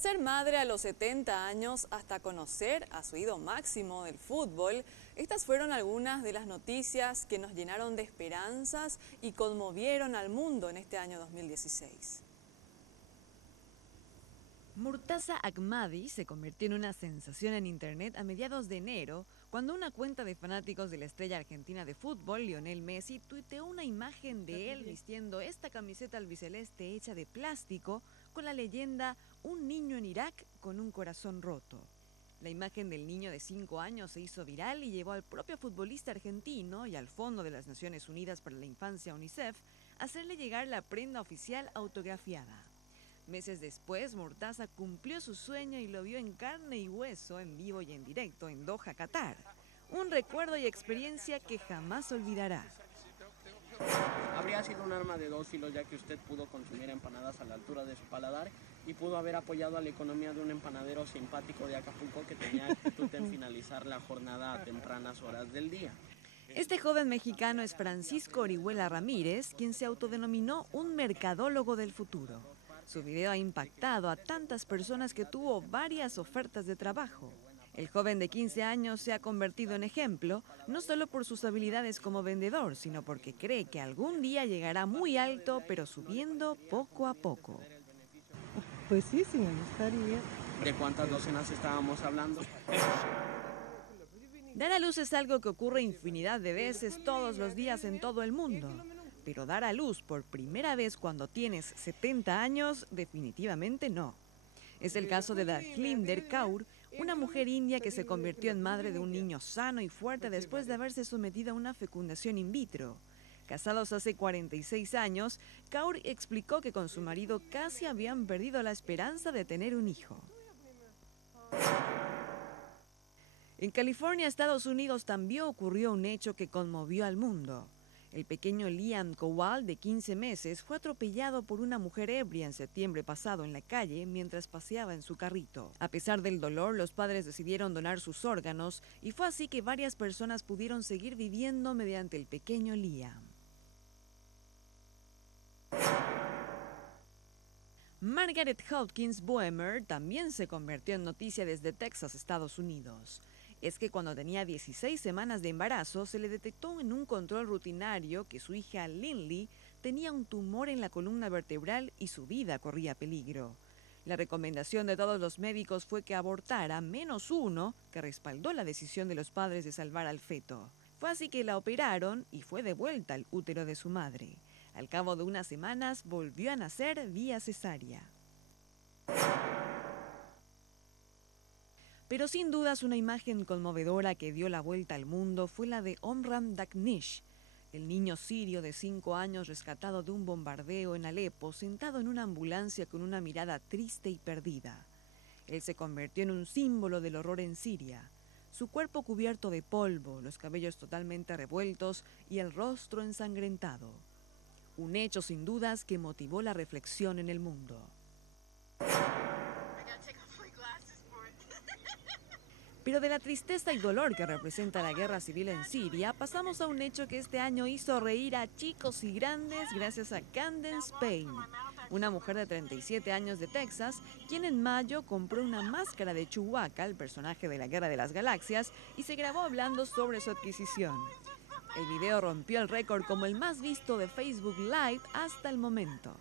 ser madre a los 70 años hasta conocer a su ídolo máximo del fútbol, estas fueron algunas de las noticias que nos llenaron de esperanzas y conmovieron al mundo en este año 2016. Murtaza Ahmadi se convirtió en una sensación en internet a mediados de enero, cuando una cuenta de fanáticos de la estrella argentina de fútbol, Lionel Messi, tuiteó una imagen de él vistiendo esta camiseta albiceleste hecha de plástico con la leyenda "Un niño en Irak con un corazón roto". La imagen del niño de 5 años se hizo viral y llevó al propio futbolista argentino y al Fondo de las Naciones Unidas para la Infancia, UNICEF, a hacerle llegar la prenda oficial autografiada. Meses después, Murtaza cumplió su sueño y lo vio en carne y hueso, en vivo y en directo, en Doha, Qatar. Un recuerdo y experiencia que jamás olvidará. Habría sido un arma de dos filos, ya que usted pudo consumir empanadas a la altura de su paladar y pudo haber apoyado a la economía de un empanadero simpático de Acapulco que tenía actitud en finalizar la jornada a tempranas horas del día. Este joven mexicano es Francisco Orihuela Ramírez, quien se autodenominó un mercadólogo del futuro. Su video ha impactado a tantas personas que tuvo varias ofertas de trabajo. El joven de 15 años se ha convertido en ejemplo, no solo por sus habilidades como vendedor, sino porque cree que algún día llegará muy alto, pero subiendo poco a poco. Pues sí, sí me gustaría. ¿De cuántas docenas estábamos hablando? Dar a luz es algo que ocurre infinidad de veces todos los días en todo el mundo. Pero dar a luz por primera vez cuando tienes 70 años, definitivamente no. Es el caso de Darjinder Kaur, una mujer india que se convirtió en madre de un niño sano y fuerte después de haberse sometido a una fecundación in vitro. Casados hace 46 años, Kaur explicó que con su marido casi habían perdido la esperanza de tener un hijo. En California, Estados Unidos, también ocurrió un hecho que conmovió al mundo. El pequeño Liam Kowal, de 15 meses, fue atropellado por una mujer ebria en septiembre pasado en la calle mientras paseaba en su carrito. A pesar del dolor, los padres decidieron donar sus órganos y fue así que varias personas pudieron seguir viviendo mediante el pequeño Liam. Margaret Hopkins Boehmer también se convirtió en noticia desde Texas, Estados Unidos. Es que cuando tenía 16 semanas de embarazo, se le detectó en un control rutinario que su hija Lindley tenía un tumor en la columna vertebral y su vida corría peligro. La recomendación de todos los médicos fue que abortara, menos uno, que respaldó la decisión de los padres de salvar al feto. Fue así que la operaron y fue devuelta al útero de su madre. Al cabo de unas semanas volvió a nacer vía cesárea. Pero sin dudas una imagen conmovedora que dio la vuelta al mundo fue la de Omran Daknish, el niño sirio de 5 años rescatado de un bombardeo en Alepo, sentado en una ambulancia con una mirada triste y perdida. Él se convirtió en un símbolo del horror en Siria. Su cuerpo cubierto de polvo, los cabellos totalmente revueltos y el rostro ensangrentado. Un hecho sin dudas que motivó la reflexión en el mundo. Pero de la tristeza y dolor que representa la guerra civil en Siria, pasamos a un hecho que este año hizo reír a chicos y grandes gracias a Candace Payne, una mujer de 37 años de Texas, quien en mayo compró una máscara de Chewbacca, el personaje de la Guerra de las Galaxias, y se grabó hablando sobre su adquisición. El video rompió el récord como el más visto de Facebook Live hasta el momento.